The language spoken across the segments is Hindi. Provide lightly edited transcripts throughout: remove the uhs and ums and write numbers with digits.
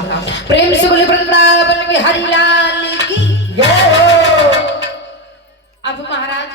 प्रेम से बोले वृंदावन बिहारी लाल की। अब महाराज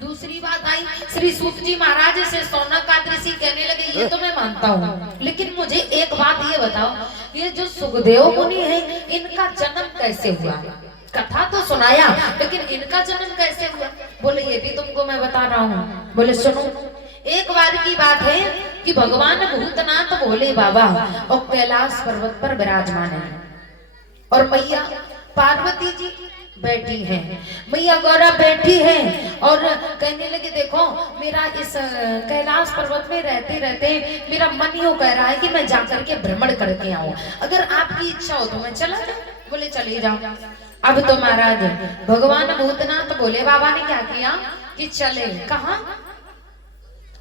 दूसरी बात आई, श्री सूत जी महाराज से सौनक ऋषि कहने लगे ये तो मैं मानता हूँ, लेकिन मुझे एक बात ये बताओ, ये जो सुखदेव मुनि है इनका जन्म कैसे हुआ? कथा तो सुनाया लेकिन इनका जन्म कैसे हुआ? बोले ये भी तुमको मैं बता रहा हूँ। बोले सुनो, एक बार की बात है कि भगवान भूतनाथ भोले बाबा और कैलाश पर्वत पर विराजमान है और मैया पार्वती जी बैठी हैं, मैया गौरा बैठी हैं और कहने लगे देखो मेरा इस कैलाश पर्वत में रहते रहते मेरा मन यूं कह रहा है कि मैं जाकर के भ्रमण करके आऊं, अगर आपकी इच्छा हो तो मैं चला जाऊं। बोले चले जाओ। अब तो महाराज भगवान भूतनाथ भोले बाबा ने क्या किया कि चले कहाँ?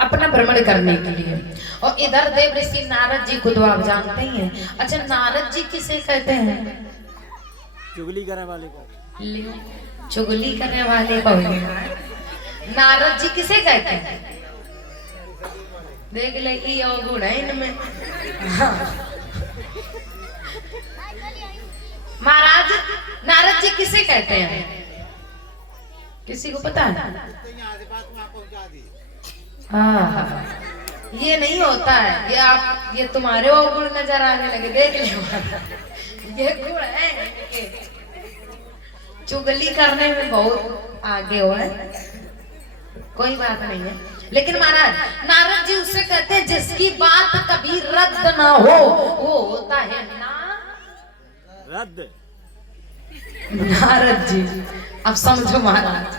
अपना भ्रमण करने के लिए। और इधर देव ऋषि नारद जी को तो आप जानते ही हैं। अच्छा नारद जी किसे कहते हैं? चुगली करने वाले को। चुगली करने वाले को नारद जी किसे कहते हैं? देख ले ये गुण है इनमें। हाँ। महाराज नारद जी किसे कहते हैं? किसी को पता है? हाँ ये नहीं होता है, ये तुम्हारे वो गुण नजर आने लगे, देख लो ये गुण है, चुगली करने में बहुत आगे हो है, कोई बात नहीं है। लेकिन महाराज नारद जी उससे कहते हैं जिसकी बात कभी रद्द ना हो वो होता है ना रद्द। नारद जी अब समझो महाराज,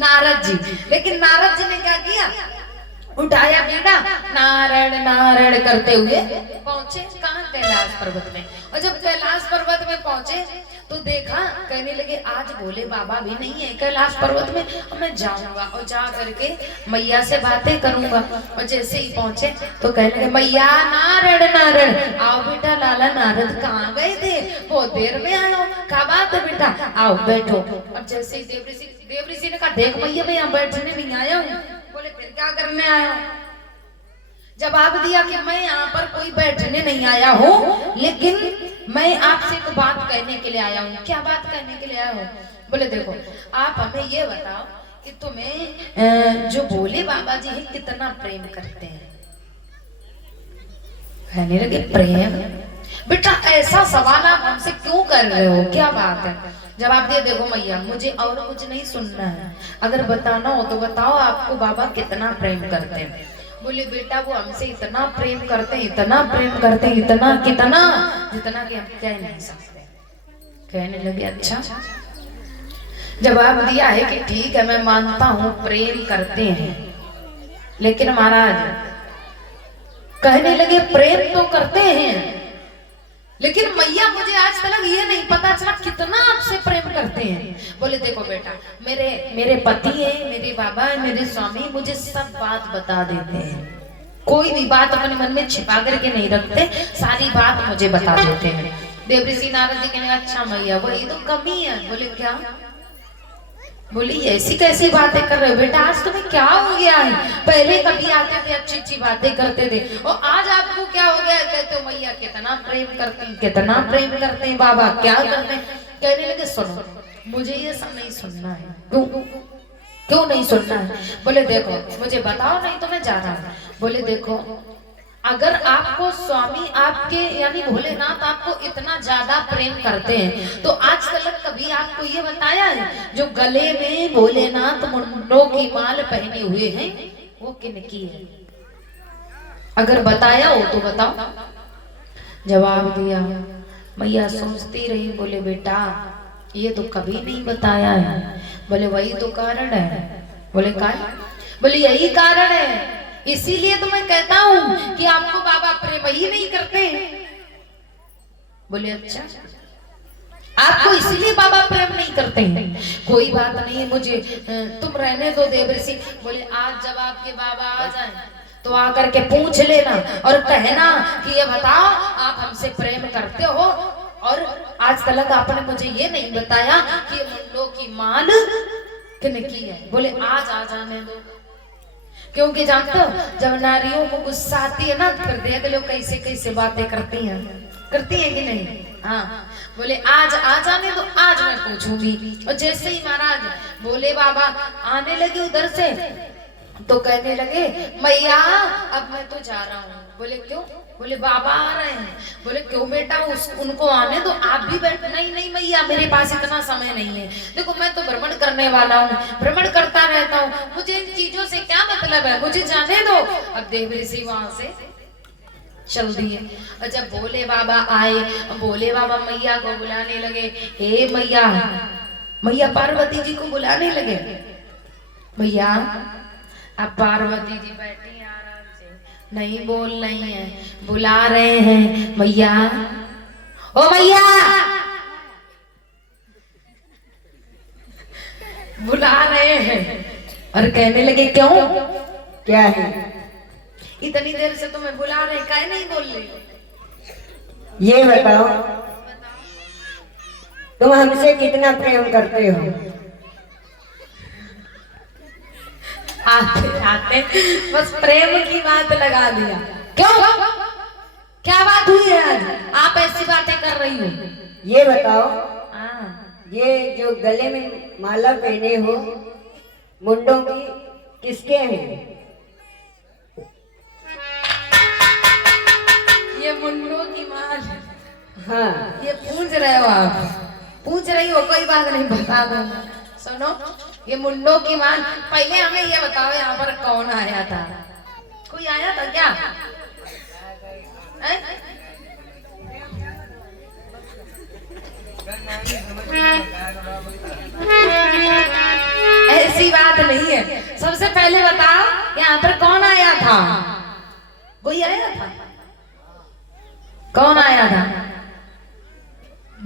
नारद जी, लेकिन नारद जी ने क्या किया? उठाया बीड़ा, नारायण नारायण करते हुए पहुंचे कहाँ? कैलाश पर्वत में। और जब कैलाश पर्वत में पहुंचे तो देखा, कहने लगे आज भोले बाबा भी नहीं है कैलाश पर्वत में, और मैं जाऊंगा और जा करके मैया से बातें करूंगा। और जैसे ही पहुंचे तो कहने लगे मैया नारायण नारायण, आओ बेटा लाला नारद कहाँ गए थे? बहुत देर में आयो, क्या बात है बेटा, आओ बैठो। अब जैसे ही देव ऋषि ने कहा देख मैया मैं यहाँ बैठने नहीं आया हूँ। बोले फिर क्या करने आया? जवाब दिया कि मैं यहाँ पर कोई बैठने नहीं आया हूँ, लेकिन मैं आपसे एक बात कहने के लिए आया हूँ। क्या बात कहने के लिए आया हूँ? बोले देखो आप हमें ये बताओ कि तुम्हें जो भोले बाबा जी हैं कितना प्रेम करते हैं? कहने लगे प्रेम? बेटा ऐसा सवाल आप हमसे क्यों कर रहे हो, क्या बात है? जवाब दिया देखो मैया मुझे और कुछ नहीं सुनना है, अगर बताना हो तो बताओ आपको बाबा कितना प्रेम करते हैं। बोले बेटा वो हमसे इतना प्रेम करते हैं, इतना प्रेम करते हैं, इतना कितना जितना कि हम कह नहीं सकते। कहने लगे अच्छा। जवाब दिया है कि ठीक है मैं मानता हूँ प्रेम करते हैं, लेकिन महाराज कहने लगे प्रेम तो करते हैं लेकिन मैया मुझे आज तक ये नहीं पता चला कितना आपसे प्रेम करते हैं। बोले देखो बेटा मेरे पति है, मेरे बाबा है, मेरे स्वामी मुझे सब बात बता देते हैं, कोई भी बात अपने मन में छिपा करके नहीं रखते, सारी बात मुझे बता देते हैं। देव ऋषि नारद जी कहने अच्छा मैया वही तो कमी है। बोले क्या? बोली ऐसी कैसी बातें कर रहे हो बेटा, आज तुम्हें क्या हो गया है? पहले कभी आते थे अच्छी अच्छी बातें करते थे और आज आपको क्या हो गया? कहते हो मैया कितना प्रेम करते हैं, कितना प्रेम करते हैं बाबा, क्या करते हैं? कहने लगे सुनो मुझे ये सब नहीं सुनना है। क्यों नहीं सुनना है? बोले देखो मुझे बताओ नहीं तो मैं जा रहा हूँ। बोले देखो अगर आपको स्वामी आपके यानी भोलेनाथ आपको इतना ज्यादा प्रेम करते हैं तो आज तक कभी आपको ये बताया है जो गले में भोलेनाथ मुंडों की माल पहने हुए हैं वो किनकी है? अगर बताया हो तो बताओ। जवाब दिया मैया सोचती रही। बोले बेटा ये तो कभी नहीं बताया है। बोले वही तो कारण है। बोले क्या? बोले यही कारण है, इसीलिए तो मैं कहता हूँ कि आपको बाबा प्रेम ही नहीं करते। बोले अच्छा आपको इसीलिए बाबा प्रेम नहीं करते हैं? कोई बात नहीं मुझे तुम रहने दो देव ऋषि। बोले आज जब आपके बाबा आ जाए तो आकर के पूछ लेना और कहना कि ये बताओ आप हमसे प्रेम करते हो और आज तक आपने मुझे ये नहीं बताया कि मुंडों की माल किनकी है। बोले आज आ जाने दो, क्योंकि जानते हो जब नारियों को गुस्सा आती है ना फिर देख लो कैसे कैसे बातें करती हैं। करती है कि नहीं? हाँ। बोले आज आ जाने तो आज मैं पूछूंगी। और जैसे ही महाराज बोले बाबा आने लगे उधर से, तो कहने लगे मैया अब मैं तो जा रहा हूँ। बोले क्यों? बोले बाबा आ रहे हैं। बोले क्यों बेटा, उनको आने दो, आप भी बैठ। नहीं नहीं मैया, मेरे पास इतना समय नहीं है। देखो मैं तो भ्रमण करने वाला हूँ, भ्रमण करता रहता हूँ, मुझे इन चीजों से क्या मतलब है, मुझे जाने दो। अब देव ऋषि वहां से चल दिए। और जब भोले बाबा आए, भोले बाबा मैया को बुलाने लगे। हे मैया, मैया पार्वती जी को बुलाने लगे। मैया अब पार्वती जी बैठी आराम से, नहीं बोल रही है, बुला रहे हैं मैया, ओ मैया, बुला रहे हैं। और कहने लगे क्यों, क्या है? इतनी देर से तुम्हें बुला रहे, काहे नहीं बोल रही? ये बताओ तुम हमसे कितना प्रेम करते हो? आते आते बस प्रेम की बात लगा दिया। क्यों, क्या बात हुई है आज, आप ऐसी बातें कर रही हो? ये बताओ हाँ। ये जो गले में माला पहने हो मुंडों की, किसके हैं? ये मुंडों की माल, हाँ। ये पूछ रहे हो आप? पूछ रही हो, कोई बात नहीं, बता दो। सुनो, ये मुंडों की माल, पहले हमें ये बताओ यहाँ पर कौन आया था? कोई आया था क्या? ऐसी बात नहीं है। सबसे पहले बताओ यहाँ पर कौन आया था? कोई आया था? कौन आया था?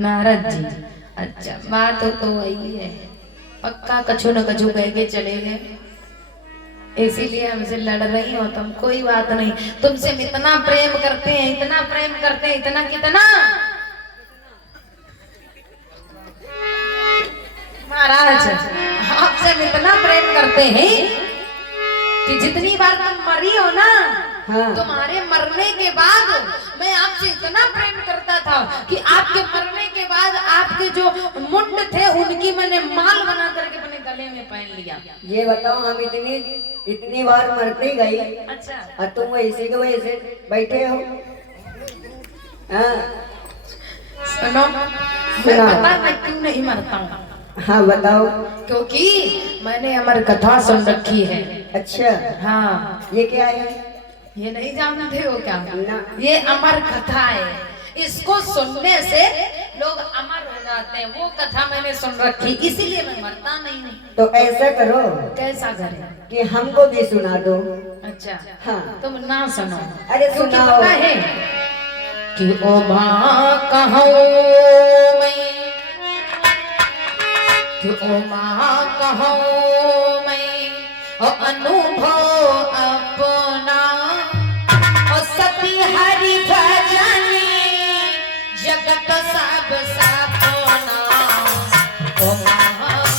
नारद जी। अच्छा, बात तो वही है, पक्का कछु न कछु कह के चले गए, इसीलिए हमसे लड़ रही हो तुम। कोई बात नहीं, तुमसे हम इतना प्रेम करते हैं, इतना प्रेम करते हैं, इतना कितना महाराज, आपसे हम इतना प्रेम करते हैं कि जितनी बार तुम मरी हो ना, हाँ। तुम्हारे मरने के बाद मैं आपसे इतना प्रेम करता था कि आपके मरने के बाद आपके जो मुंड थे उनकी मैंने माल बना करके अपने गले में पहन लिया। ये बताओ हम इतनी बार मरते गई, अच्छा, और तुम ऐसे के वैसे बैठे हो? हाँ। सुनो, मैं पता मैं क्यों नहीं मरता हूँ? हाँ बताओ। क्योंकि मैंने अमर कथा सुन रखी है। अच्छा, हाँ। ये क्या है? ये नहीं जानते हो क्या? ना। ये अमर कथा है, इसको सुनने से लोग अमर हो जाते हैं। वो कथा मैंने सुन रखी, इसीलिए मैं मरता नहीं हूँ। तो ऐसा करो कैसा करें? कि हमको भी सुना दो। अच्छा, हाँ। तुम ना सुनो। अरे क्योंकि सुनाओ। पता है कि ओ माँ कहूँ मैं, कि ओ माँ कहूँ मैं, ओ अनुभव अपना, ओ सती हरि भजनी जगत सब सपना, ओ माँ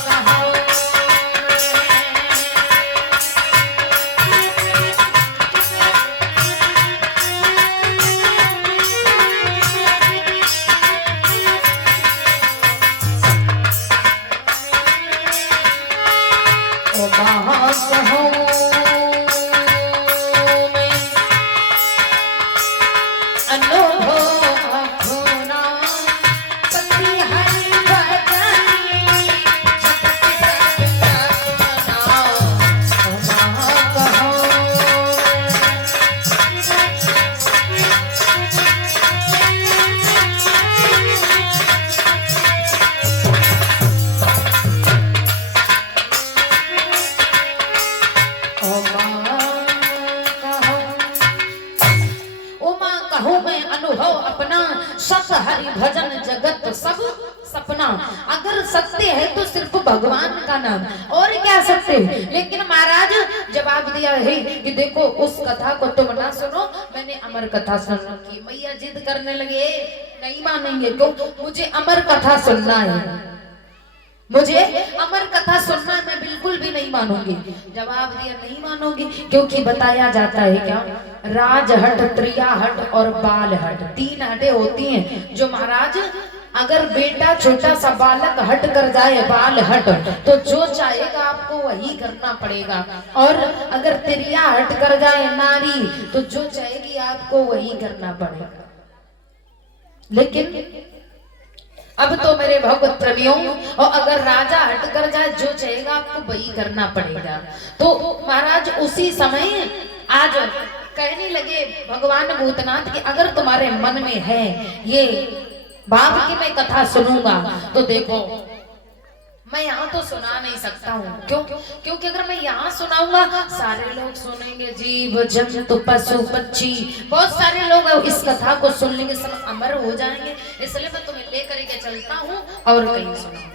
कहूँ ओ माँ कहूँ मैं, अनुभव अपना, सती हरि भजनी जगत सब सपना, ओ माँ कहूँ मैं अनुभव अपना, सत हरि भजन जगत सब सपना। अगर सत्य है तो सिर्फ भगवान का नाम, और क्या सत्य है? लेकिन महाराज जवाब दिया है कि देखो उस कथा को तुम ना सुनो, मैंने अमर कथा सुन रखी। मैया जिद करने लगे, नहीं मानेंगे, क्यों? मुझे अमर कथा सुनना है। मुझे अमर कथा सुनना मैं बिल्कुल भी नहीं मानूंगी। जवाब दिया नहीं मानोगी, क्योंकि बताया जाता है क्या, राज हट, त्रिया हट और बाल हट, 3 हटें होती हैं। जो महाराज अगर बेटा छोटा सा बालक हट कर जाए, बाल हट, तो जो चाहेगा आपको वही करना पड़ेगा। और अगर त्रिया हट कर जाए नारी, तो जो चाहेगी आपको वही करना पड़ेगा। लेकिन अब तो मेरे भगवत प्रेमियों, और अगर राजा हट कर जाए, जो चाहेगा आपको वही करना पड़ेगा। तो महाराज उसी समय आज कहने लगे भगवान भूतनाथ कि अगर तुम्हारे मन में है ये बाप की मैं कथा सुनूंगा, तो देखो मैं यहाँ तो सुना नहीं सकता हूँ। क्यों? क्योंकि अगर मैं यहाँ सुनाऊंगा सारे लोग सुनेंगे, जीव जंतु पशु पक्षी बहुत सारे लोग इस कथा को सुन लेंगे, सब अमर हो जाएंगे। इसलिए मैं तुम्हें लेकर के चलता हूँ और कहीं सुनाऊंगा।